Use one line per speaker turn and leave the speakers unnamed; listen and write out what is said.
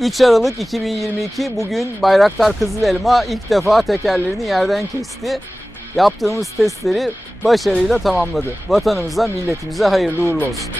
3 Aralık 2022 bugün Bayraktar Kızılelma ilk defa tekerlerini yerden kesti. Yaptığımız testleri başarıyla tamamladı. Vatanımıza, milletimize hayırlı uğurlu olsun.